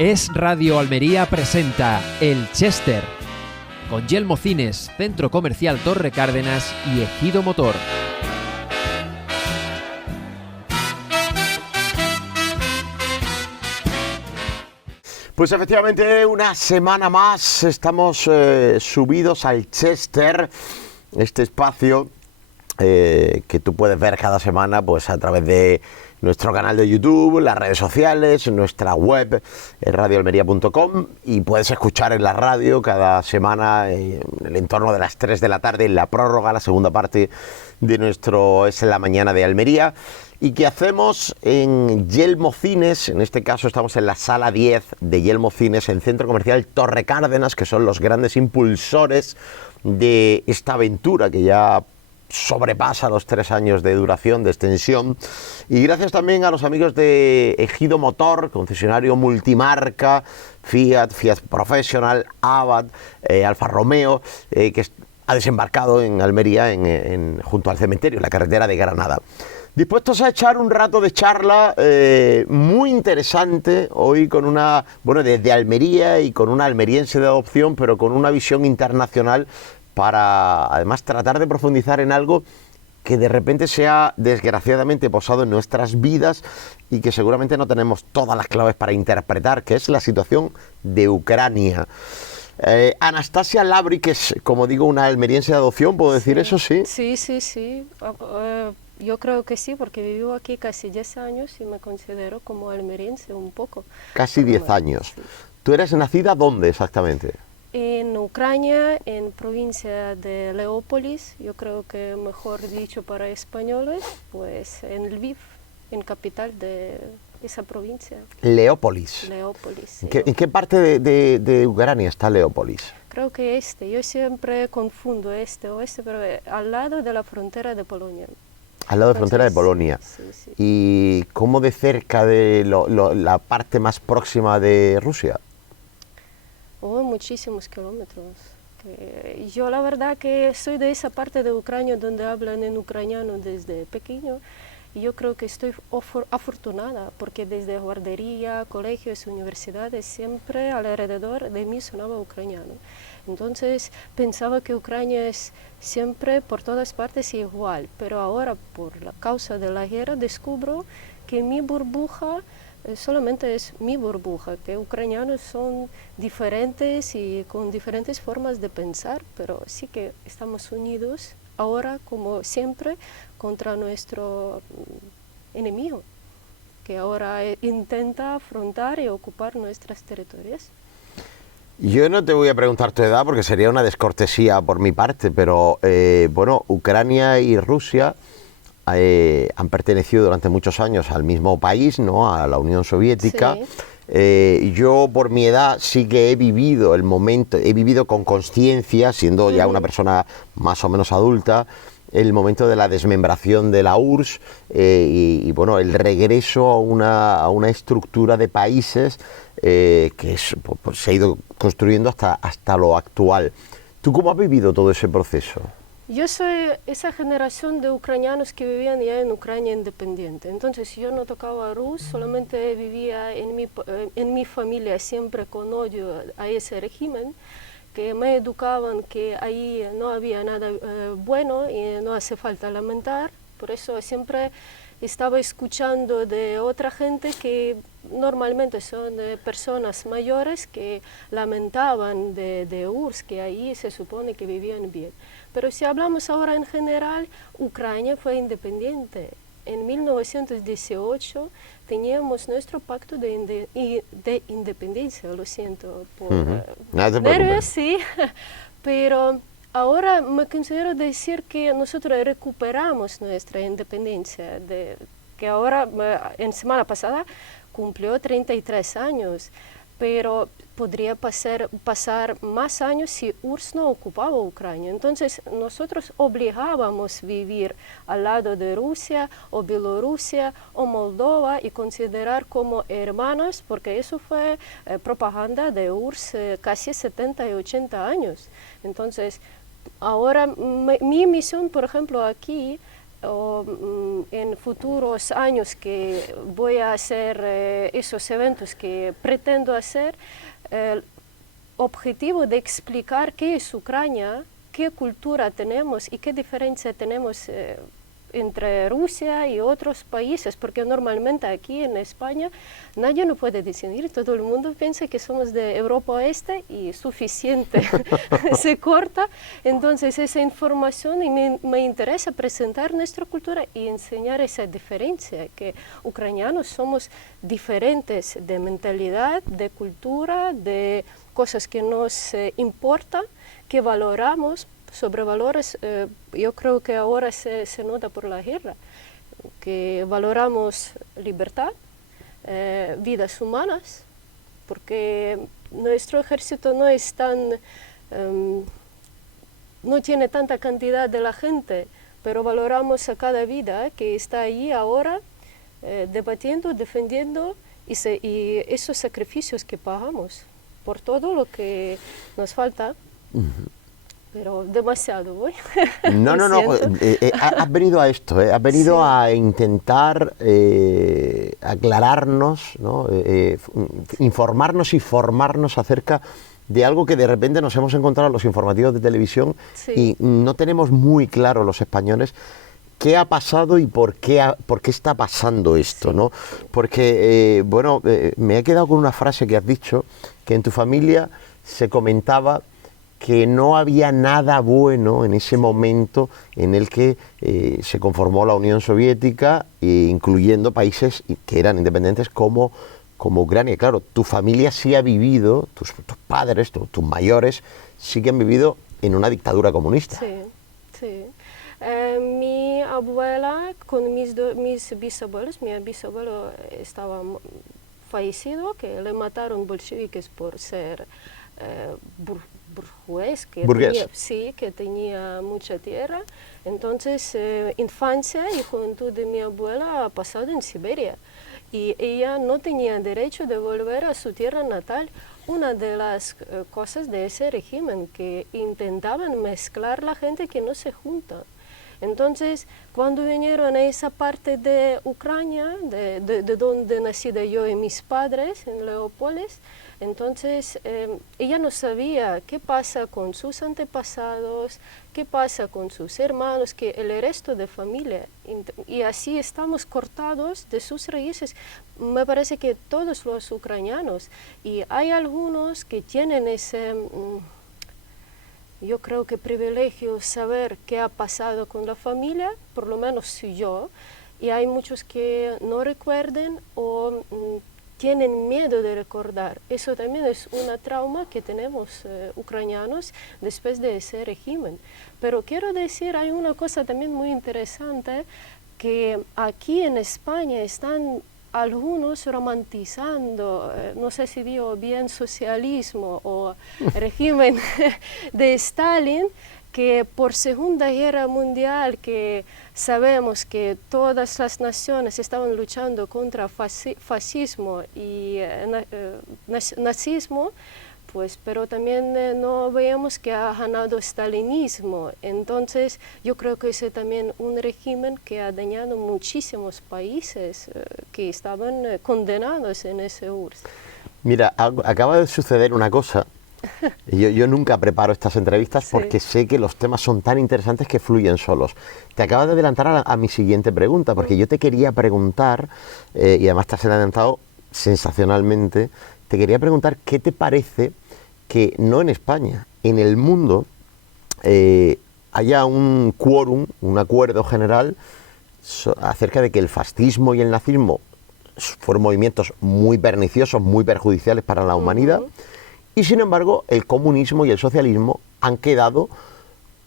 Es Radio Almería presenta El Chester, con Yelmo Cines, Centro Comercial Torre Cárdenas y Ejido Motor. Pues efectivamente, una semana más estamos subidos al Chester, este espacio que tú puedes ver cada semana pues a través de nuestro canal de YouTube, las redes sociales, nuestra web, radioalmería.com, y puedes escuchar en la radio cada semana en el entorno de las 3 de la tarde, en la prórroga, la segunda parte de nuestro Es en la Mañana de Almería, y que hacemos en Yelmo Cines. En este caso estamos en la sala 10 de Yelmo Cines, en Centro Comercial Torre Cárdenas, que son los grandes impulsores de esta aventura que ya sobrepasa los 3 años de duración, de extensión. Y gracias también a los amigos de Ejido Motor, concesionario multimarca, Fiat Professional, Abarth, Alfa Romeo, que ha desembarcado en Almería, junto al cementerio, en la carretera de Granada. Dispuestos a echar un rato de charla muy interesante, hoy con una, desde Almería y con una almeriense de adopción, pero con una visión internacional, para además tratar de profundizar en algo que de repente se ha desgraciadamente posado en nuestras vidas y que seguramente no tenemos todas las claves para interpretar, que es la situación de Ucrania. Anastasia Labri, que es, como digo, una almeriense de adopción, ¿puedo decir eso? Sí. Sí. Yo creo que sí, porque vivo aquí casi 10 años y me considero como almeriense un poco. Casi 10 años. Sí. ¿Tú eres nacida dónde exactamente? En Ucrania, en provincia de Leópolis, yo creo que mejor dicho para españoles, pues en Lviv, en capital de esa provincia. Leópolis. Leópolis. ¿En qué parte de Ucrania está Leópolis? Creo que yo siempre confundo oeste, pero al lado de la frontera de Polonia. Al lado de la frontera de Polonia. Sí. ¿Y cómo de cerca de la parte más próxima de Rusia? Muchísimos kilómetros. Yo la verdad que soy de esa parte de Ucrania donde hablan en ucraniano desde pequeño, y yo creo que estoy afortunada porque desde guardería, colegios, universidades, siempre alrededor de mí sonaba ucraniano. Entonces pensaba que Ucrania es siempre por todas partes igual, pero ahora por la causa de la guerra descubro que mi burbuja solamente es mi burbuja, que ucranianos son diferentes y con diferentes formas de pensar, pero sí que estamos unidos ahora, como siempre, contra nuestro enemigo, que ahora intenta afrontar y ocupar nuestros territorios. Yo no te voy a preguntar tu edad porque sería una descortesía por mi parte, pero Ucrania y Rusia han pertenecido durante muchos años al mismo país, ¿no? A la Unión Soviética. Sí. Yo por mi edad sí que he vivido el momento, he vivido con consciencia, siendo ya una persona más o menos adulta, el momento de la desmembración de la URSS y el regreso a una estructura de países que se ha ido construyendo hasta lo actual. ¿Tú cómo has vivido todo ese proceso? Yo soy esa generación de ucranianos que vivían ya en Ucrania independiente. Entonces yo no tocaba ruso, solamente vivía en mi familia siempre con odio a ese régimen, que me educaban que ahí no había nada bueno y no hace falta lamentar. Por eso siempre estaba escuchando de otra gente que normalmente son personas mayores que lamentaban de URSS, que ahí se supone que vivían bien. Pero si hablamos ahora en general, Ucrania fue independiente. En 1918 teníamos nuestro pacto de independencia, lo siento por nervios, sí, pero ahora me considero decir que nosotros recuperamos nuestra independencia, que ahora, en semana pasada, cumplió 33 años, pero podría pasar más años si URSS no ocupaba Ucrania. Entonces nosotros obligábamos a vivir al lado de Rusia o Bielorrusia o Moldova y considerar como hermanas, porque eso fue propaganda de URSS casi 70 y 80 años. Entonces ahora mi misión, por ejemplo, aquí en futuros años que voy a hacer esos eventos que pretendo hacer, el objetivo de explicar qué es Ucrania, qué cultura tenemos y qué diferencia tenemos entre Rusia y otros países, porque normalmente aquí en España nadie nos puede distinguir, todo el mundo piensa que somos de Europa Oeste y suficiente, se corta. Entonces esa información y me interesa presentar nuestra cultura y enseñar esa diferencia, que ucranianos somos diferentes de mentalidad, de cultura, de cosas que nos importan, que valoramos. Sobre valores, yo creo que ahora se nota por la guerra, que valoramos libertad, vidas humanas, porque nuestro ejército no es tan, no tiene tanta cantidad de la gente, pero valoramos a cada vida que está allí ahora debatiendo, defendiendo y esos sacrificios que pagamos por todo lo que nos falta. Pero demasiado voy. No, has venido a esto, has venido Sí. a intentar aclararnos, ¿no? Informarnos y formarnos acerca de algo que de repente nos hemos encontrado en los informativos de televisión Sí. y no tenemos muy claro los españoles qué ha pasado y por qué está pasando esto, ¿no? Porque, me he quedado con una frase que has dicho, que en tu familia se comentaba que no había nada bueno en ese momento en el que se conformó la Unión Soviética, incluyendo países que eran independientes como Ucrania. Claro, tu familia sí ha vivido, tus padres, tus mayores, sí que han vivido en una dictadura comunista. Sí, sí. Mi abuela con mis bisabuelos, mi bisabuelo estaba fallecido, que le mataron bolcheviques por ser burgués, que tenía mucha tierra. Entonces, infancia y juventud de mi abuela ha pasado en Siberia y ella no tenía derecho de volver a su tierra natal. Una de las cosas de ese régimen, que intentaban mezclar la gente que no se junta. Entonces, cuando vinieron a esa parte de Ucrania, de donde nací yo y mis padres, en Leópolis, entonces ella no sabía qué pasa con sus antepasados, qué pasa con sus hermanos, que el resto de familia. Y así estamos cortados de sus raíces. Me parece que todos los ucranianos, y hay algunos que tienen ese... yo creo que privilegio saber qué ha pasado con la familia, por lo menos yo, y hay muchos que no recuerden o tienen miedo de recordar. Eso también es una trauma que tenemos ucranianos después de ese régimen. Pero quiero decir, hay una cosa también muy interesante, que aquí en España están algunos romantizando, no sé si digo bien socialismo o régimen de Stalin, que por Segunda Guerra Mundial, que sabemos que todas las naciones estaban luchando contra fascismo y nazismo, pues, pero también no veíamos que ha ganado stalinismo. Entonces yo creo que es también un régimen que ha dañado muchísimos países que estaban condenados en ese URSS. Mira, acaba de suceder una cosa. Yo nunca preparo estas entrevistas porque sé que los temas son tan interesantes que fluyen solos. Te acabas de adelantar a mi siguiente pregunta, porque yo te quería preguntar, y además te has adelantado sensacionalmente, te quería preguntar qué te parece que no en España, en el mundo, haya un quórum, un acuerdo general acerca de que el fascismo y el nazismo fueron movimientos muy perniciosos, muy perjudiciales para la humanidad, y sin embargo el comunismo y el socialismo han quedado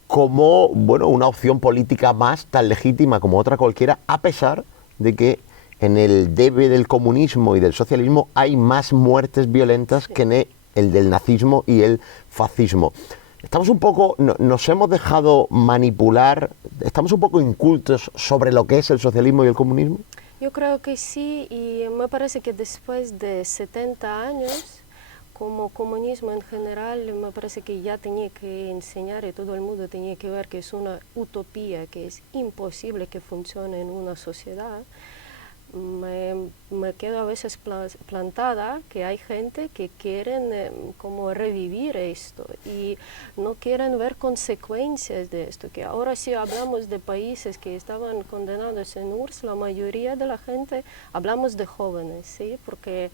como, bueno, una opción política más tan legítima como otra cualquiera, a pesar de que en el debe del comunismo y del socialismo hay más muertes violentas que en el del nazismo y el fascismo. Estamos un poco, nos hemos dejado manipular, estamos un poco incultos sobre lo que es el socialismo y el comunismo. Yo creo que sí, y me parece que después de 70 años, como comunismo en general, me parece que ya tenía que enseñar y todo el mundo tenía que ver que es una utopía, que es imposible que funcione en una sociedad. Me quedo a veces plantada que hay gente que quieren como revivir esto y no quieren ver consecuencias de esto, que ahora si hablamos de países que estaban condenados en URSS, la mayoría de la gente, hablamos de jóvenes, ¿sí? Porque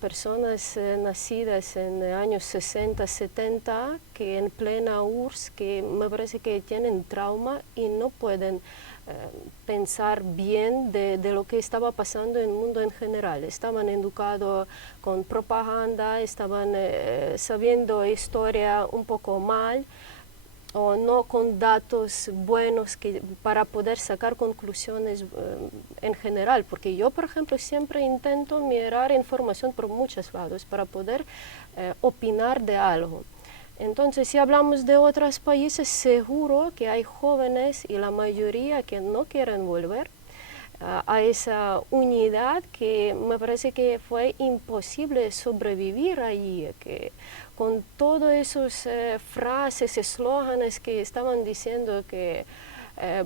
personas nacidas en los años 60, 70, que en plena URSS, que me parece que tienen trauma y no pueden pensar bien de lo que estaba pasando en el mundo en general. Estaban educados con propaganda, estaban sabiendo historia un poco mal, o no con datos buenos para poder sacar conclusiones en general, porque yo, por ejemplo, siempre intento mirar información por muchos lados para poder opinar de algo. Entonces, si hablamos de otros países, seguro que hay jóvenes y la mayoría que no quieren volver a esa unidad, que me parece que fue imposible sobrevivir allí, que con todas esas frases, eslóganes que estaban diciendo que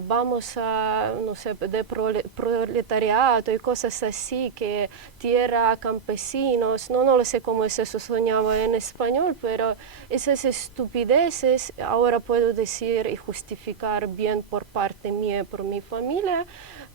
vamos a, no sé, de proletariado y cosas así, que tierra a campesinos, no lo sé cómo es eso, soñaba en español, pero esas estupideces ahora puedo decir y justificar bien por parte mía, por mi familia,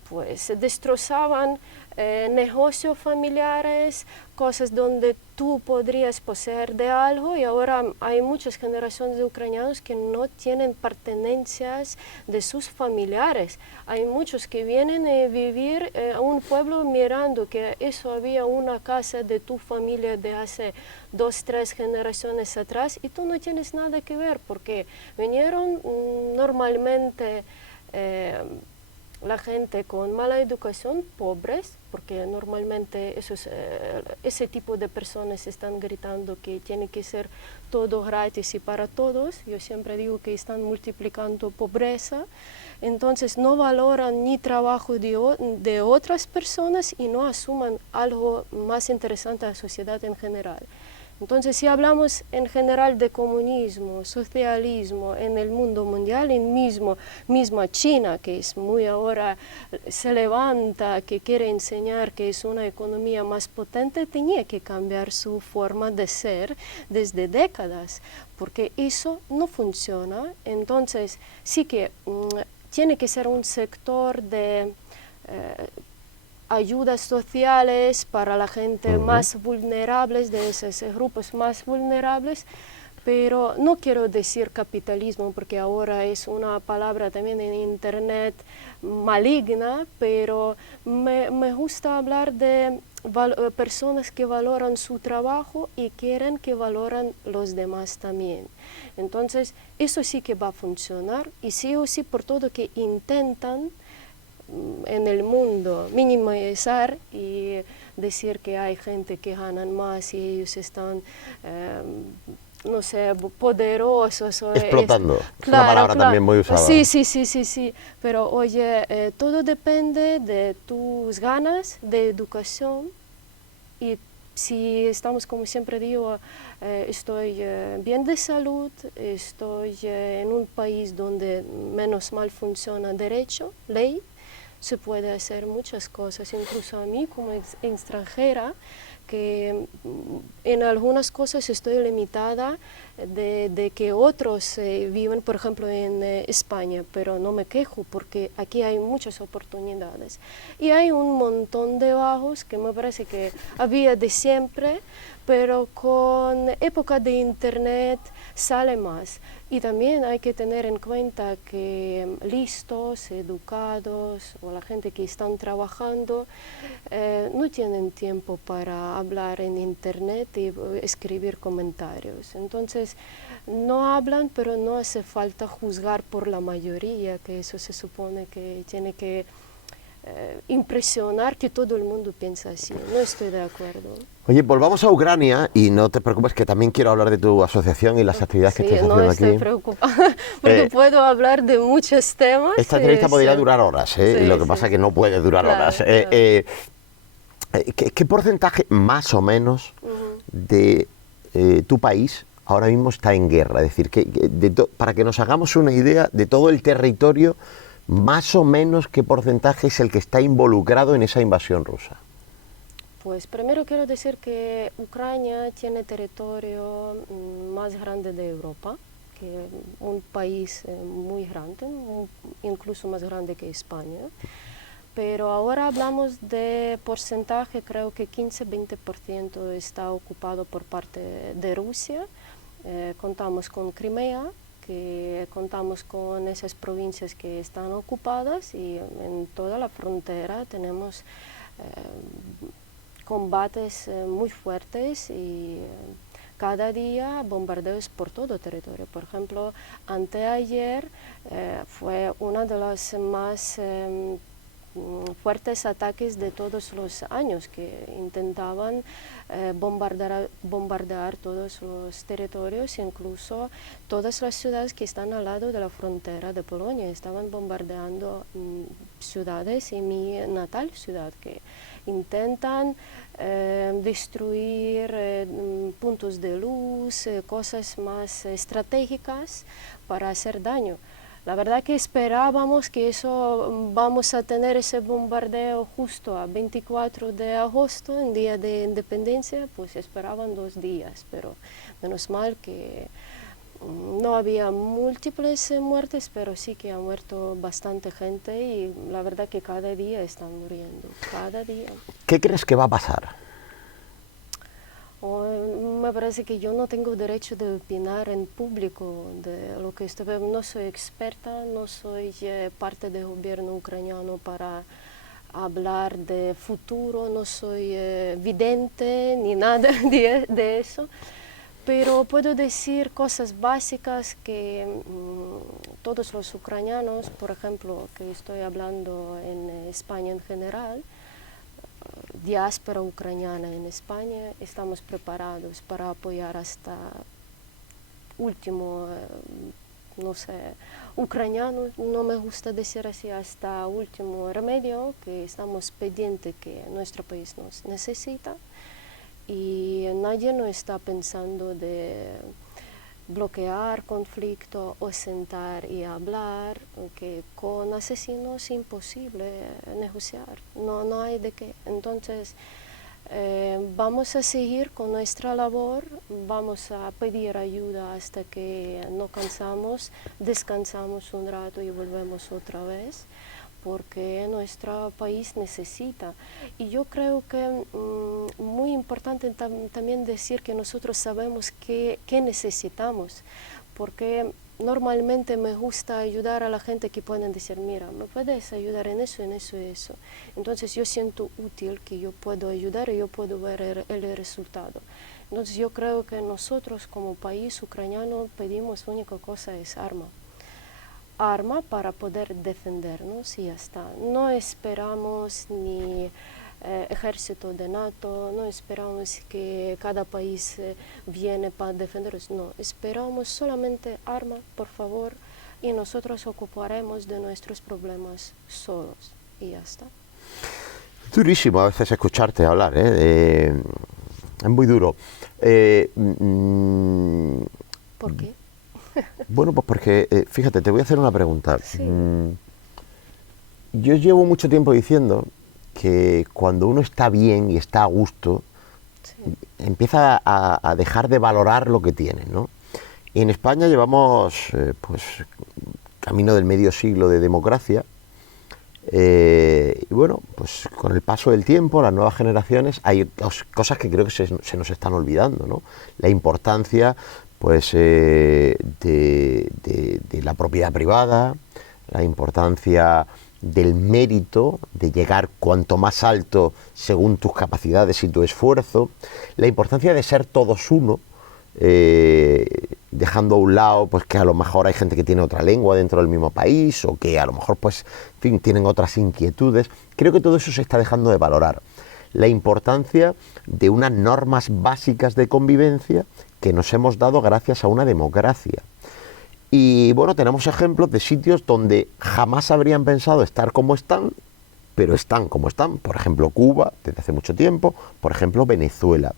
pues destrozaban negocios familiares, cosas donde tú podrías poseer de algo, y ahora hay muchas generaciones de ucranianos que no tienen pertenencias de sus familiares. Hay muchos que vienen a vivir a un pueblo mirando que eso había una casa de tu familia de hace 2, 3 generaciones atrás y tú no tienes nada que ver porque vinieron normalmente la gente con mala educación, pobres, porque normalmente ese tipo de personas están gritando que tiene que ser todo gratis y para todos. Yo siempre digo que están multiplicando pobreza. Entonces no valoran ni trabajo de otras personas y no asuman algo más interesante a la sociedad en general. Entonces, si hablamos en general de comunismo, socialismo en el mundo mundial, misma China, que es muy ahora, se levanta, que quiere enseñar que es una economía más potente, tenía que cambiar su forma de ser desde décadas, porque eso no funciona. Entonces, sí que tiene que ser un sector de ayudas sociales para la gente más vulnerable, de esos grupos más vulnerables, pero no quiero decir capitalismo porque ahora es una palabra también en internet maligna, pero me gusta hablar de personas que valoran su trabajo y quieren que valoran los demás también. Entonces, eso sí que va a funcionar y sí o sí por todo que intentan en el mundo minimizar y decir que hay gente que ganan más y ellos están no sé, poderosos. Explotando, es una palabra también muy usada. Sí, pero oye, todo depende de tus ganas de educación y si estamos, como siempre digo, estoy bien de salud, estoy en un país donde menos mal funciona derecho, ley, se puede hacer muchas cosas, incluso a mí como extranjera, que en algunas cosas estoy limitada de que otros viven, por ejemplo, en España, pero no me quejo porque aquí hay muchas oportunidades. Y hay un montón de bajos que me parece que había de siempre, pero con época de internet sale más. Y también hay que tener en cuenta que listos, educados o la gente que están trabajando no tienen tiempo para hablar en internet y escribir comentarios. Entonces no hablan, pero no hace falta juzgar por la mayoría, que eso se supone que tiene que impresionar que todo el mundo piensa así. No estoy de acuerdo. Oye, volvamos a Ucrania y no te preocupes que también quiero hablar de tu asociación y las actividades que estás haciendo aquí. No estoy preocupada porque puedo hablar de muchos temas. Esta entrevista podría durar horas, y lo que pasa es que no puede durar horas. Claro. ¿Qué porcentaje más o menos de tu país ahora mismo está en guerra? Es decir, para que nos hagamos una idea de todo el territorio, más o menos qué porcentaje es el que está involucrado en esa invasión rusa. Pues primero quiero decir que Ucrania tiene territorio más grande de Europa, que un país muy grande, incluso más grande que España. Pero ahora hablamos de porcentaje, creo que 15-20% está ocupado por parte de Rusia. Contamos con Crimea, que contamos con esas provincias que están ocupadas, y en toda la frontera tenemos combates muy fuertes y cada día bombardeos por todo el territorio. Por ejemplo, anteayer fue uno de los más fuertes ataques de todos los años, que intentaban bombardear todos los territorios, incluso todas las ciudades que están al lado de la frontera de Polonia. Estaban bombardeando ciudades, y mi natal ciudad, que intentan destruir puntos de luz, cosas más estratégicas para hacer daño. La verdad que esperábamos que vamos a tener ese bombardeo justo a 24 de agosto, en Día de Independencia, pues esperaban 2 días, pero menos mal que no había múltiples muertes, pero sí que ha muerto bastante gente, y la verdad que cada día están muriendo, cada día. ¿Qué crees que va a pasar? Me parece que yo no tengo derecho de opinar en público de lo que estoy viendo. No soy experta, no soy parte del gobierno ucraniano para hablar de futuro, no soy vidente ni nada de eso, pero puedo decir cosas básicas que todos los ucranianos, por ejemplo, que estoy hablando en España en general, diáspora ucraniana en España, estamos preparados para apoyar hasta último, no sé, ucraniano, no me gusta decir así, hasta último remedio, que estamos pendientes que nuestro país nos necesita, y nadie no está pensando de bloquear conflicto o sentar y hablar, que con asesinos es imposible negociar, no hay de qué. Entonces vamos a seguir con nuestra labor, vamos a pedir ayuda hasta que no cansamos, descansamos un rato y volvemos otra vez, porque nuestro país necesita. Y yo creo que muy importante también decir que nosotros sabemos qué necesitamos, porque normalmente me gusta ayudar a la gente que pueden decir, mira, me puedes ayudar en eso, en eso y eso. Entonces yo siento útil que yo puedo ayudar y yo puedo ver el resultado. Entonces yo creo que nosotros como país ucraniano pedimos, única cosa es arma para poder defendernos, y ya está. No esperamos ni ejército de NATO, no esperamos que cada país viene para defendernos, no, esperamos solamente arma, por favor, y nosotros ocuparemos de nuestros problemas solos, y ya está. Durísimo a veces escucharte hablar, es muy duro. ¿Por qué? Bueno, pues porque, fíjate, te voy a hacer una pregunta. Sí. Yo llevo mucho tiempo diciendo que cuando uno está bien y está a gusto, sí, empieza a dejar de valorar lo que tiene, ¿no? Y en España llevamos, pues, camino del medio siglo de democracia, y bueno, pues con el paso del tiempo, las nuevas generaciones, hay cosas que creo que se nos están olvidando, ¿no? La importancia, pues, de la propiedad privada, la importancia del mérito, de llegar cuanto más alto según tus capacidades y tu esfuerzo, la importancia de ser todos uno, dejando a un lado pues que a lo mejor hay gente que tiene otra lengua dentro del mismo país, o que a lo mejor pues, en fin, tienen otras inquietudes. Creo que todo eso se está dejando de valorar. La importancia de unas normas básicas de convivencia que nos hemos dado gracias a una democracia. Y bueno, tenemos ejemplos de sitios donde jamás habrían pensado estar como están, pero están como están. Por ejemplo, Cuba, desde hace mucho tiempo. Por ejemplo, Venezuela.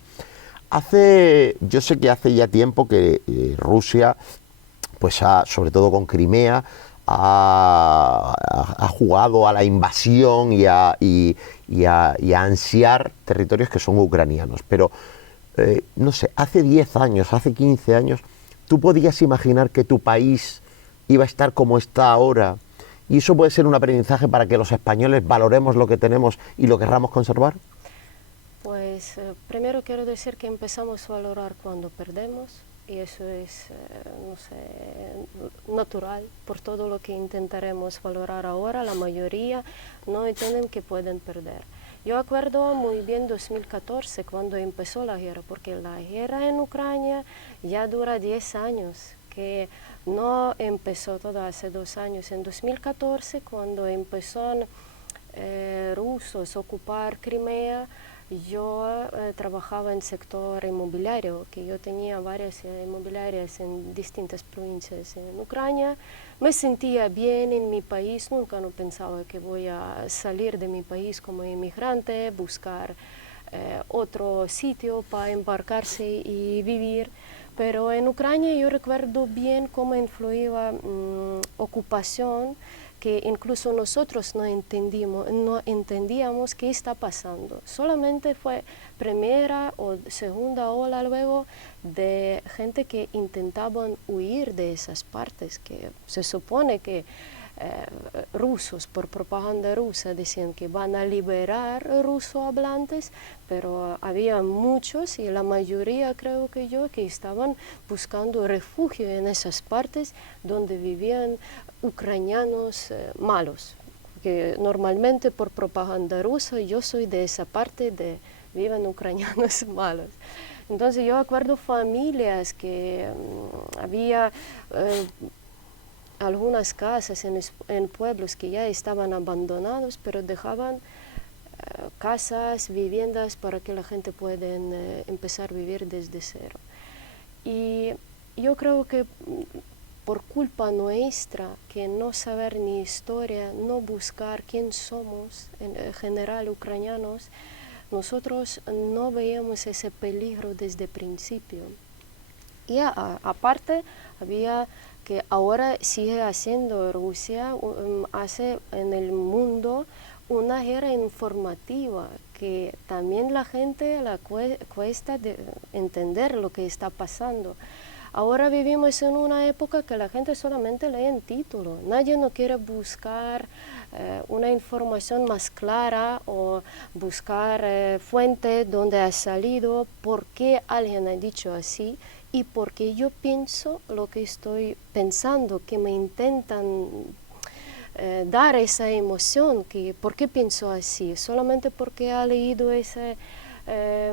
Yo sé que hace ya tiempo que Rusia, pues sobre todo con Crimea, ha jugado a la invasión y a ansiar territorios que son ucranianos. Pero, no sé, hace 10 años, hace 15 años, ¿tú podías imaginar que tu país iba a estar como está ahora? ¿Y eso puede ser un aprendizaje para que los españoles valoremos lo que tenemos y lo querramos conservar? Pues primero quiero decir que empezamos a valorar cuando perdemos y eso es, no sé, natural por todo lo que intentaremos valorar ahora. La mayoría no entienden que pueden perder. Yo acuerdo muy bien 2014 cuando empezó la guerra, porque la guerra en Ucrania ya dura 10 años, que no empezó todo hace 2 años. En 2014 cuando empezaron rusos a ocupar Crimea, yo trabajaba en sector inmobiliario, que yo tenía varias inmobiliarias en distintas provincias en Ucrania. Me sentía bien en mi país, nunca no pensaba que voy a salir de mi país como inmigrante, buscar otro sitio para embarcarse y vivir. Pero en Ucrania yo recuerdo bien cómo influía ocupación, que incluso nosotros no entendíamos qué está pasando. Solamente fue primera o segunda ola luego de gente que intentaban huir de esas partes, que se supone que rusos, por propaganda rusa, decían que van a liberar rusos hablantes, pero había muchos y la mayoría, creo que yo, que estaban buscando refugio en esas partes donde vivían ucranianos malos, que normalmente por propaganda rusa yo soy de esa parte de viven ucranianos malos. Entonces yo acuerdo familias que había algunas casas en pueblos que ya estaban abandonados, pero dejaban casas, viviendas para que la gente pueda empezar a vivir desde cero. Y yo creo que por culpa nuestra, que no saber ni historia, no buscar quién somos, en general ucranianos, nosotros no veíamos ese peligro desde el principio. Y aparte, había que ahora sigue haciendo Rusia, hace en el mundo una guerra informativa, que también la gente cuesta entender lo que está pasando. Ahora vivimos en una época que la gente solamente lee el título. Nadie no quiere buscar una información más clara o buscar fuentes donde ha salido, por qué alguien ha dicho así y por qué yo pienso lo que estoy pensando, que me intentan dar esa emoción, que por qué pienso así, solamente porque ha leído ese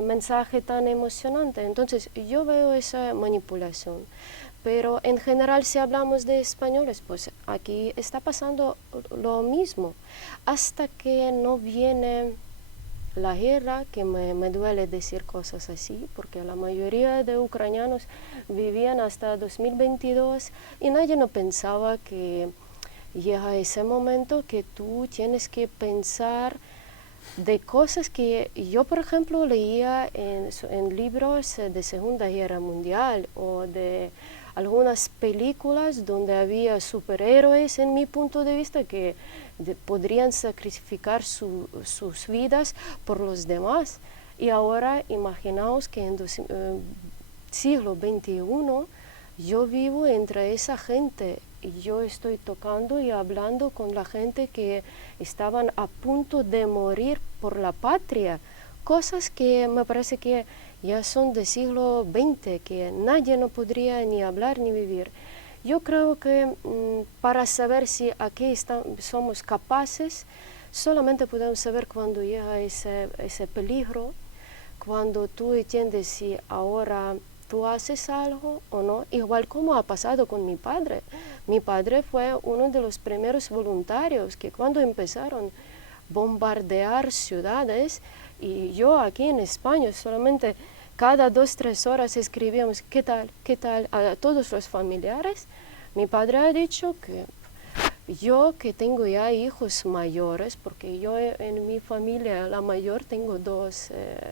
mensaje tan emocionante. Entonces yo veo esa manipulación. Pero en general, si hablamos de españoles, pues aquí está pasando lo mismo. Hasta que no viene la guerra, que me duele decir cosas así, porque la mayoría de ucranianos vivían hasta 2022 y nadie no pensaba que llega ese momento que tú tienes que pensar de cosas que yo, por ejemplo, leía en libros de Segunda Guerra Mundial o de algunas películas donde había superhéroes, en mi punto de vista, que podrían sacrificar sus vidas por los demás. Y ahora imaginaos que en siglo XXI yo vivo entre esa gente y yo estoy tocando y hablando con la gente que estaban a punto de morir por la patria, cosas que me parece que ya son del siglo XX, que nadie no podría ni hablar ni vivir. Yo creo que para saber si aquí somos capaces, solamente podemos saber cuando llega ese peligro, cuando tú entiendes si ahora tú haces algo o no, igual como ha pasado con mi padre. Mi padre fue uno de los primeros voluntarios que cuando empezaron a bombardear ciudades, y yo aquí en España solamente cada 2-3 horas escribíamos qué tal a todos los familiares. Mi padre ha dicho que yo que tengo ya hijos mayores, porque yo en mi familia, la mayor, tengo dos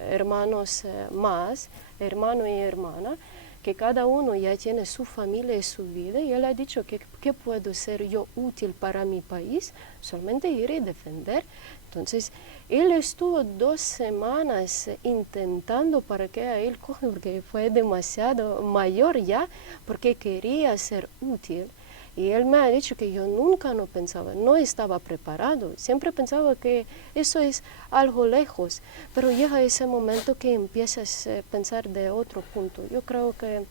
hermanos más, hermano y hermana, que cada uno ya tiene su familia y su vida, y él ha dicho que ¿qué puedo ser yo útil para mi país? Solamente ir y defender. Entonces, él estuvo 2 semanas intentando para que a él coja, porque fue demasiado mayor ya, porque quería ser útil. Y él me ha dicho que yo nunca no pensaba, no estaba preparado, siempre pensaba que eso es algo lejos, pero llega ese momento que empiezas a pensar de otro punto. Yo creo que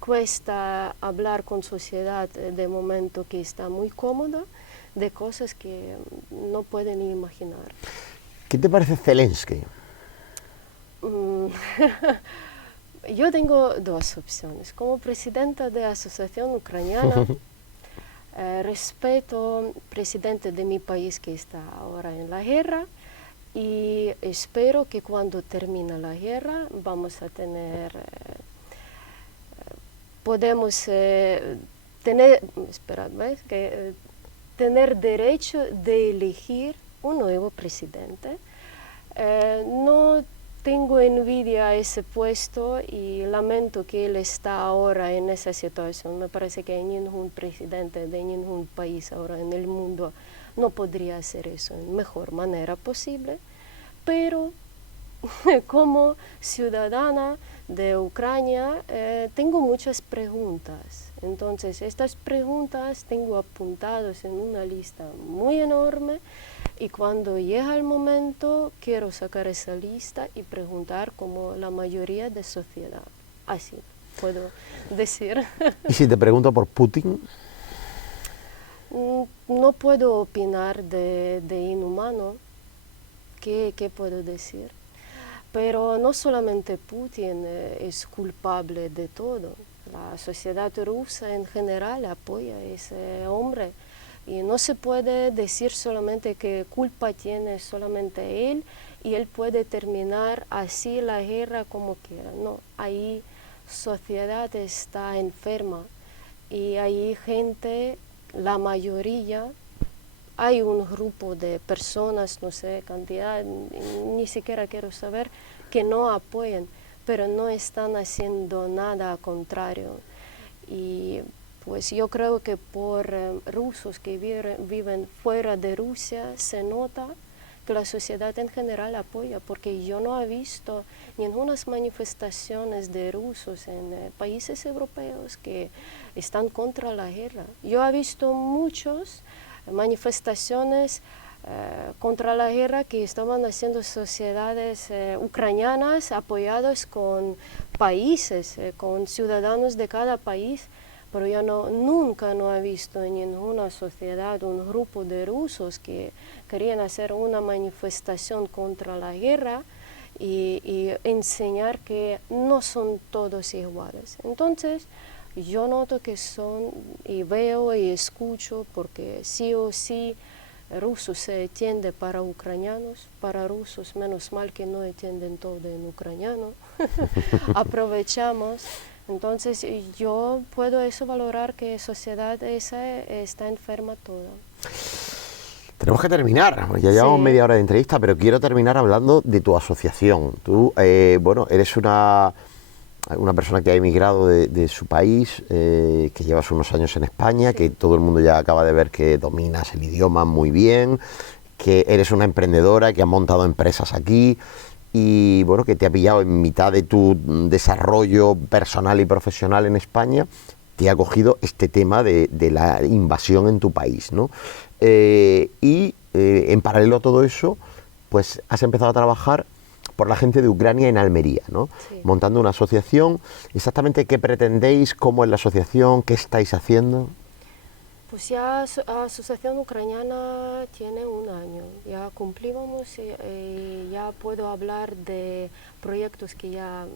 cuesta hablar con sociedad de momento que está muy cómoda, de cosas que no pueden ni imaginar. ¿Qué te parece Zelensky? Yo tengo 2 opciones. Como presidenta de la Asociación Ucraniana, respeto al presidente de mi país que está ahora en la guerra y espero que cuando termine la guerra vamos a tener, podemos tener, esperad, ¿ves? Que, tener derecho de elegir un nuevo presidente. No tengo envidia a ese puesto y lamento que él está ahora en esa situación. Me parece que ningún presidente de ningún país ahora en el mundo no podría hacer eso en mejor manera posible. Pero como ciudadana de Ucrania tengo muchas preguntas. Entonces estas preguntas tengo apuntadas en una lista muy enorme. Y cuando llega el momento, quiero sacar esa lista y preguntar como la mayoría de sociedad. Así puedo decir. ¿Y si te pregunto por Putin? No puedo opinar de inhumano. ¿Qué puedo decir? Pero no solamente Putin es culpable de todo. La sociedad rusa en general apoya a ese hombre. Y no se puede decir solamente que culpa tiene solamente él y él puede terminar así la guerra como quiera. No, ahí sociedad está enferma y hay gente, la mayoría, hay un grupo de personas, no sé, cantidad, ni siquiera quiero saber, que no apoyan, pero no están haciendo nada al contrario. Y pues yo creo que por rusos que viven fuera de Rusia se nota que la sociedad en general apoya, porque yo no he visto ninguna manifestaciones de rusos en países europeos que están contra la guerra. Yo he visto muchas manifestaciones contra la guerra que estaban haciendo sociedades ucranianas apoyadas con países, con ciudadanos de cada país. Pero yo nunca no he visto en ninguna sociedad un grupo de rusos que querían hacer una manifestación contra la guerra y enseñar que no son todos iguales. Entonces, yo noto que son, y veo y escucho, porque sí o sí, ruso se entiende para ucranianos, para rusos menos mal que no entienden todo en ucraniano. Aprovechamos. Entonces yo puedo eso valorar que sociedad esa está enferma toda. Tenemos que terminar, ya llevamos media hora de entrevista, pero quiero terminar hablando de tu asociación. Tú, bueno, eres una persona que ha emigrado de su país, que llevas unos años en España, que todo el mundo ya acaba de ver que dominas el idioma muy bien, que eres una emprendedora, que has montado empresas aquí y bueno, que te ha pillado en mitad de tu desarrollo personal y profesional en España, te ha cogido este tema de la invasión en tu país, ¿no? En paralelo a todo eso, pues has empezado a trabajar por la gente de Ucrania en Almería, ¿no? Sí. Montando una asociación. ¿Exactamente qué pretendéis? ¿Cómo es la asociación? ¿Qué estáis haciendo? Pues ya la Asociación Ucraniana tiene 1 año, ya cumplimos y ya puedo hablar de proyectos que ya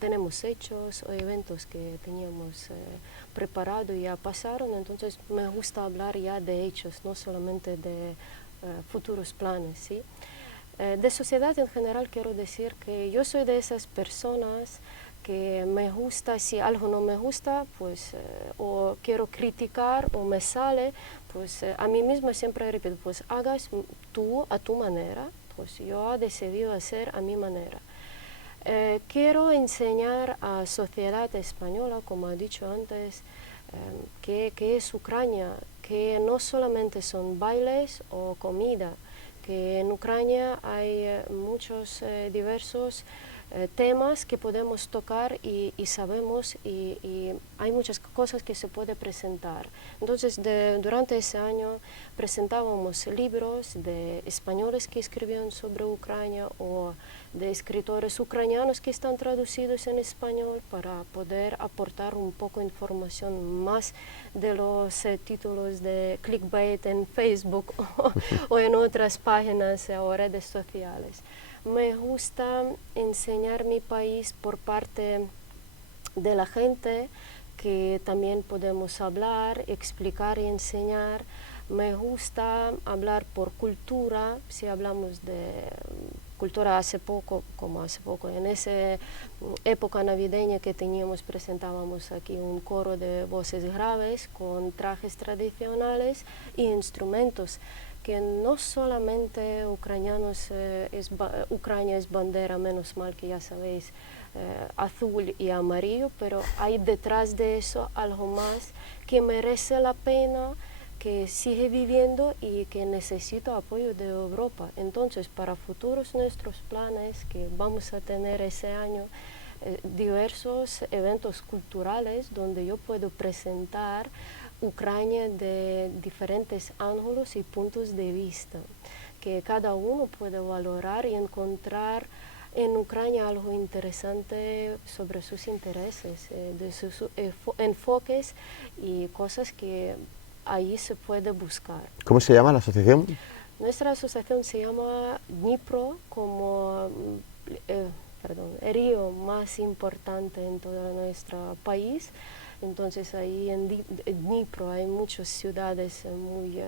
tenemos hechos o eventos que teníamos preparado y ya pasaron, entonces me gusta hablar ya de hechos, no solamente de futuros planes, ¿sí? De sociedad en general quiero decir que yo soy de esas personas que me gusta, si algo no me gusta, pues, o quiero criticar o me sale, pues a mí misma siempre repito, pues hagas tú a tu manera, pues yo he decidido hacer a mi manera. Quiero enseñar a la sociedad española, como he dicho antes, que es Ucrania, que no solamente son bailes o comida, que en Ucrania hay muchos diversos temas que podemos tocar y sabemos y hay muchas cosas que se puede presentar. Entonces durante ese año presentábamos libros de españoles que escribían sobre Ucrania o de escritores ucranianos que están traducidos en español para poder aportar un poco de información más de los títulos de clickbait en Facebook o en otras páginas o redes sociales. Me gusta enseñar mi país por parte de la gente, que también podemos hablar, explicar y enseñar. Me gusta hablar por cultura, si hablamos de cultura hace poco, en esa época navideña que teníamos, presentábamos aquí un coro de voces graves con trajes tradicionales e instrumentos, que no solamente ucranianos, Ucrania es bandera, menos mal que ya sabéis, azul y amarillo, pero hay detrás de eso algo más que merece la pena, que sigue viviendo y que necesita apoyo de Europa. Entonces, para futuros nuestros planes, que vamos a tener ese año diversos eventos culturales donde yo puedo presentar Ucrania de diferentes ángulos y puntos de vista, que cada uno puede valorar y encontrar en Ucrania algo interesante sobre sus intereses, de sus enfoques y cosas que ahí se puede buscar. ¿Cómo se llama la asociación? Nuestra asociación se llama Dnipro, como el río más importante en todo nuestro país. Entonces ahí en Dnipro hay muchas ciudades muy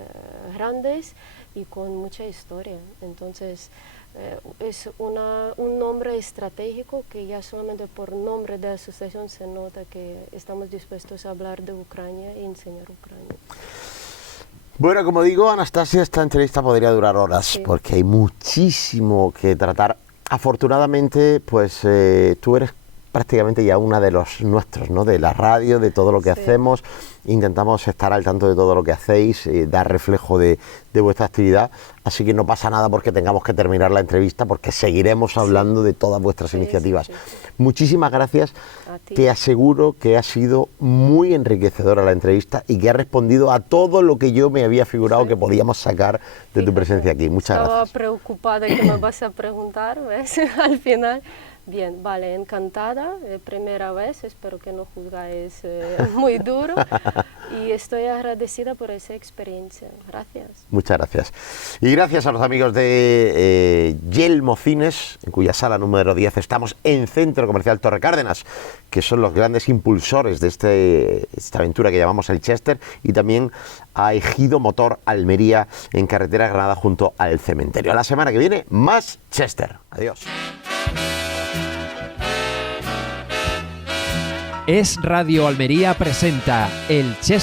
grandes y con mucha historia. Entonces es un nombre estratégico que ya solamente por nombre de asociación se nota que estamos dispuestos a hablar de Ucrania y enseñar Ucrania. Bueno, como digo, Anastasia, esta entrevista podría durar horas, sí, porque hay muchísimo que tratar. Afortunadamente, pues tú eres prácticamente ya una de los nuestros, ¿no? De la radio, de todo lo que hacemos. Intentamos estar al tanto de todo lo que hacéis, dar reflejo de vuestra actividad. Así que no pasa nada porque tengamos que terminar la entrevista, porque seguiremos hablando de todas vuestras iniciativas. Muchísimas gracias. Te aseguro que ha sido muy enriquecedora la entrevista y que ha respondido a todo lo que yo me había figurado que podíamos sacar de tu presencia aquí. Muchas gracias. Estaba preocupada que me vas a preguntar, ¿ves? Al final. Bien, vale, encantada, primera vez, espero que no juzgáis muy duro y estoy agradecida por esa experiencia. Gracias. Muchas gracias. Y gracias a los amigos de Yelmo Cines, en cuya sala número 10 estamos en Centro Comercial Torre Cárdenas, que son los grandes impulsores de esta aventura que llamamos el Chester, y también a Ejido Motor Almería en carretera Granada junto al cementerio. A la semana que viene, más Chester. Adiós. Es Radio Almería presenta el Chester.